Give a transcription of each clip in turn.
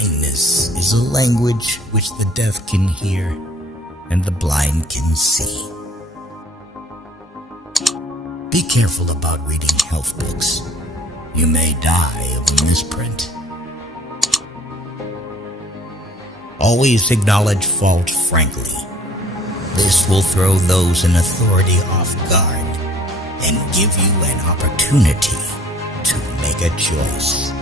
Kindness is a language which the deaf can hear and the blind can see. Be careful about reading health books. You may die of a misprint. Always acknowledge fault frankly. This will throw those in authority off guard and give you an opportunity to make a choice.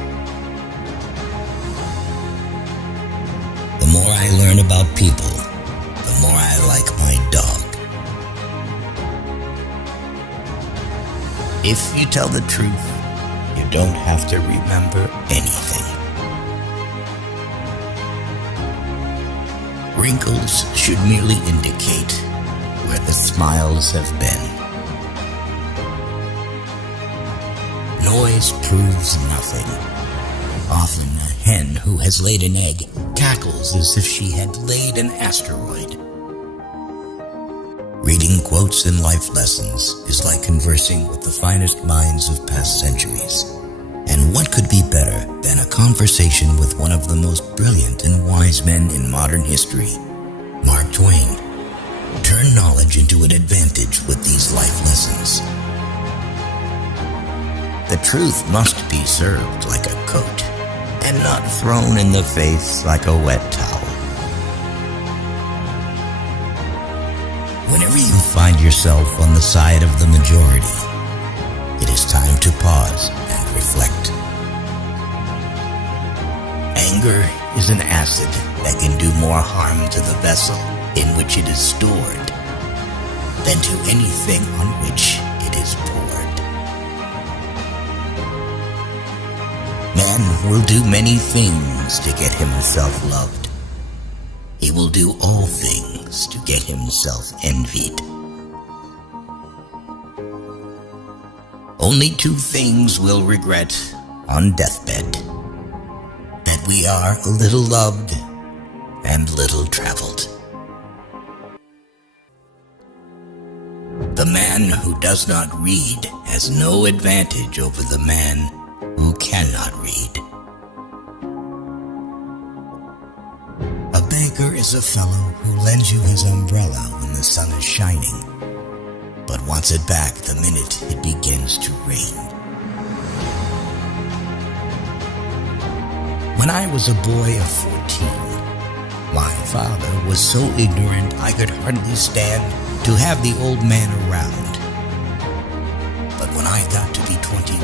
The more I learn about people, the more I like my dog. If you tell the truth, you don't have to remember anything. Wrinkles should merely indicate where the smiles have been. Noise proves nothing. Often a hen who has laid an egg cackles as if she had laid an asteroid. Reading quotes and life lessons is like conversing with the finest minds of past centuries. And what could be better than a conversation with one of the most brilliant and wise men in modern history, Mark Twain? Turn knowledge into an advantage with these life lessons. The truth must be served like a coat and not thrown in the face like a wet towel. Whenever you find yourself on the side of the majority, it is time to pause and reflect. Anger is an acid that can do more harm to the vessel in which it is stored than to anything on which it is poured. Man will do many things to get himself loved. He will do all things to get himself envied. Only two things we'll regret on deathbed: that we are a little loved and little traveled. The man who does not read has no advantage over the man who cannot read. A beggar is a fellow who lends you his umbrella when the sun is shining, but wants it back the minute it begins to rain. When I was a boy of 14, my father was so ignorant I could hardly stand to have the old man around. But when I got to be 21,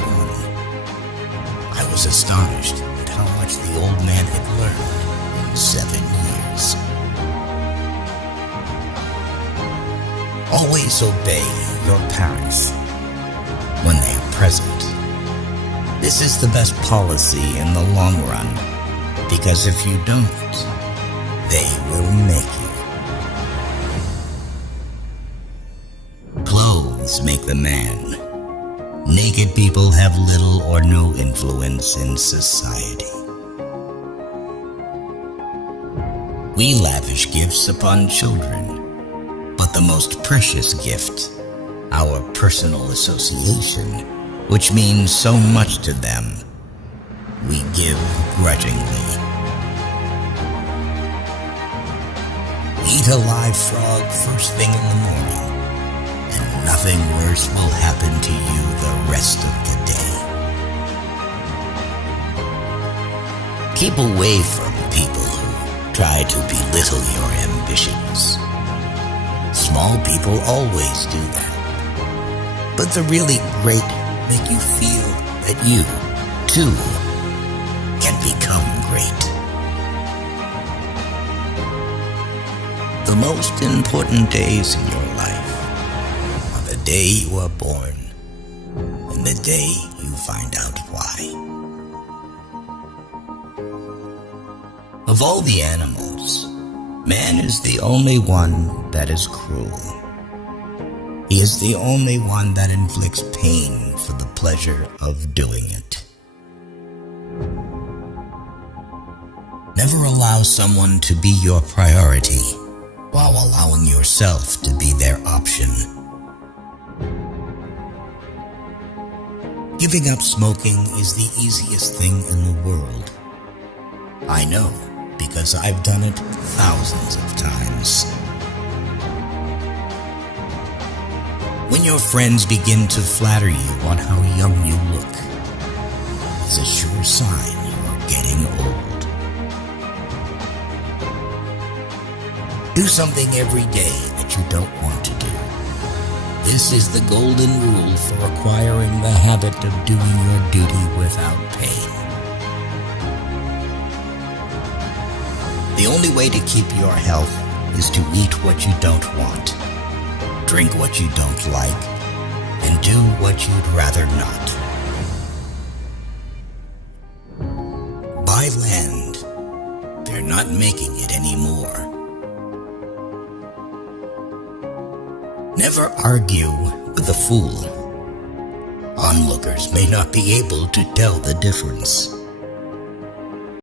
I was astonished at how much the old man had learned in 7 years. Always obey your parents when they are present. This is the best policy in the long run, because if you don't, they will make you. Clothes make the man. Naked people have little or no influence in society. We lavish gifts upon children, but the most precious gift, our personal association, which means so much to them, we give grudgingly. Eat a live frog first thing in the morning, and nothing worse will happen to you the rest of the day. Keep away from people who try to belittle your ambitions. Small people always do that, but the really great make you feel that you, too, can become great. The most important days in your life are the day you are born and the day you find out why. Of all the animals, man is the only one that is cruel. He is the only one that inflicts pain for the pleasure of doing it. Never allow someone to be your priority while allowing yourself to be their option. Giving up smoking is the easiest thing in the world. I know, because I've done it thousands of times. When your friends begin to flatter you on how young you look, it's a sure sign you're getting old. Do something every day that you don't want to do. This is the golden rule for acquiring the habit of doing your duty without pain. The only way to keep your health is to eat what you don't want, drink what you don't like, and do what you'd rather not. Buy land. They're not making it anymore. Never argue with a fool. Onlookers may not be able to tell the difference.